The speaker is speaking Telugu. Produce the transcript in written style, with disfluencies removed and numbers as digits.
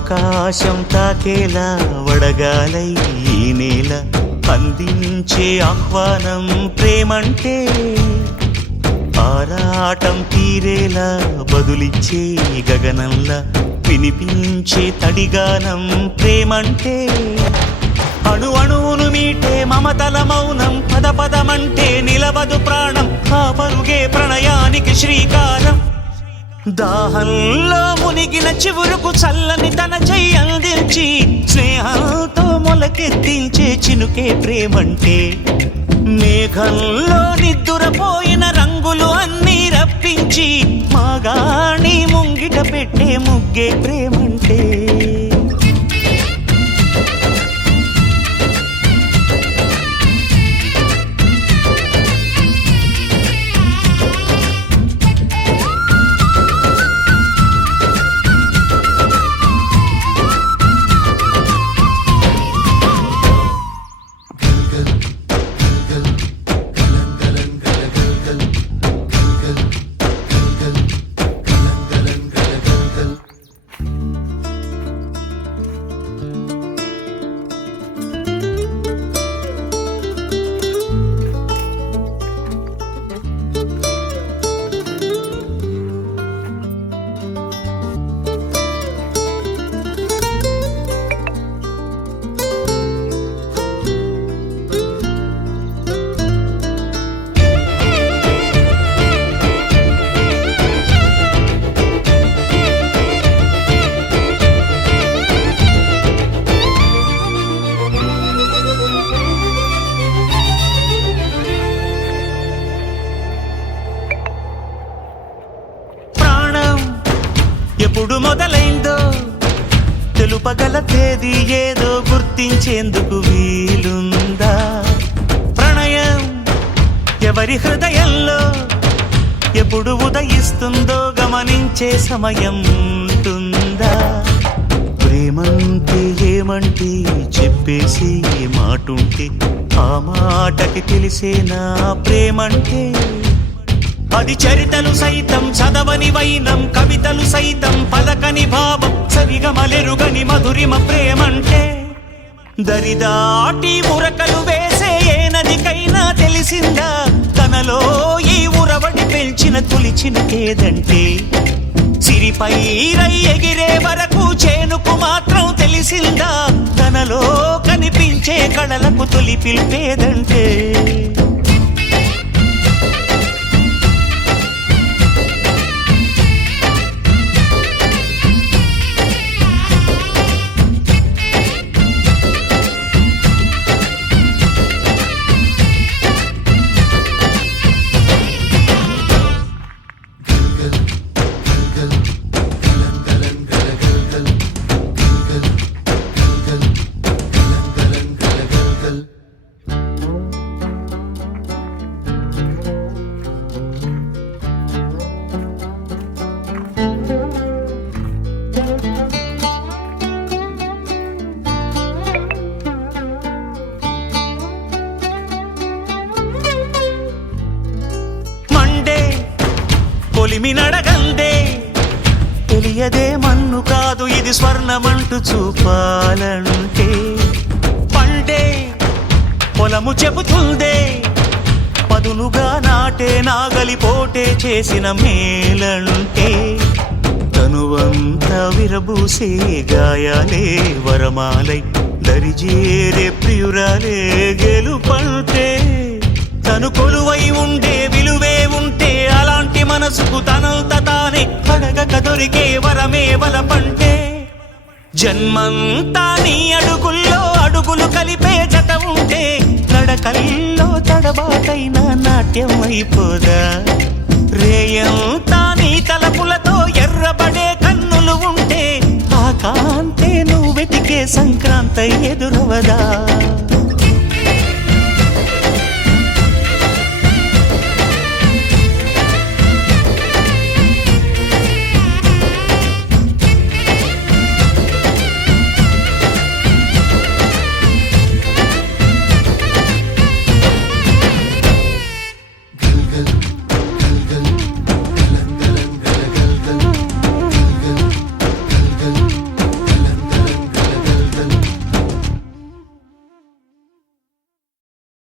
ఆకాశం తాకేలా వడగాలై ఈ నేల అందించే ఆహ్వానం ప్రేమంటే ఆరాటం తీరేలా బదులిచ్చే గగనంలా వినిపించే తడిగానం ప్రేమంటే అణు అణువును మీటే మమతల మౌనం పద పదమంటే నిలవదు ప్రాణం ఆ పరుగే ప్రణయానికి శ్రీకారం దాహంలో మునిగిన చివురుకు చల్లని తన చెయ్యి అందించి స్నేహంతో మొలకెత్తించే చినుకే ప్రేమంటే మేఘంలో నిద్దురపోయిన రంగులు అన్నీ రప్పించి మాగాణి ముంగిట పెట్టే ముగ్గే ప్రేమంటే ఎప్పుడు మొదలైందో తెలుపగల తేదీ ఏదో గుర్తించేందుకు వీలుందా ప్రణయం ఎవరి హృదయంలో ఎప్పుడు ఉదయిస్తుందో గమనించే సమయం ఉంటుందా ప్రేమంటే ఏమంటే చెప్పేసి మాటుంటే ఆ మాటకి తెలిసేనా ప్రేమంటే అది చరితలు సైతం చదవని వైనం కవితలు సైతం పలకని భావం సరిగమలెరుగని మధురిమ ప్రేమంటే దరిదాటి ఉరకలు వేసే ఏ నదికైనా తెలిసిందా తనలో ఈ ఉరవడి పెంచిన తొలిచిన కేదంటే సిరిపై రై ఎగిరే వరకు చేనుకు మాత్రం తెలిసిందా తనలో కనిపించే కళలకు తొలి పిలిపేదంటే కొలిమి నడగందే తెలియదే మన్ను కాదు ఇది స్వర్ణమంటూ చూపాలంటే పండే పొలము చెబుతుందే పదునుగా నాటే నాగలి పోటే చేసిన మేలంటే తనువంతా విరబూసే గాయాలే వరమాలై దరిజేరే ప్రియురాలే గెలుపంటే తను కొలువై ఉండే విలువే ఉంటే అలాంటి మనసుకు తనంత తానే అడగక దొరికే వరమే వలపంటే జన్మంతా నీ అడుగుల్లో అడుగులు కలిపే జత ఉంటే నడకల్లో తడబాటైన నాట్యం అయిపోదా రేయంతా నీ తలపులతో ఎర్రబడే కన్నులు ఉంటే ఆ కాంతే నువ్వు వెతికే సంక్రాంతి ఎదురవదా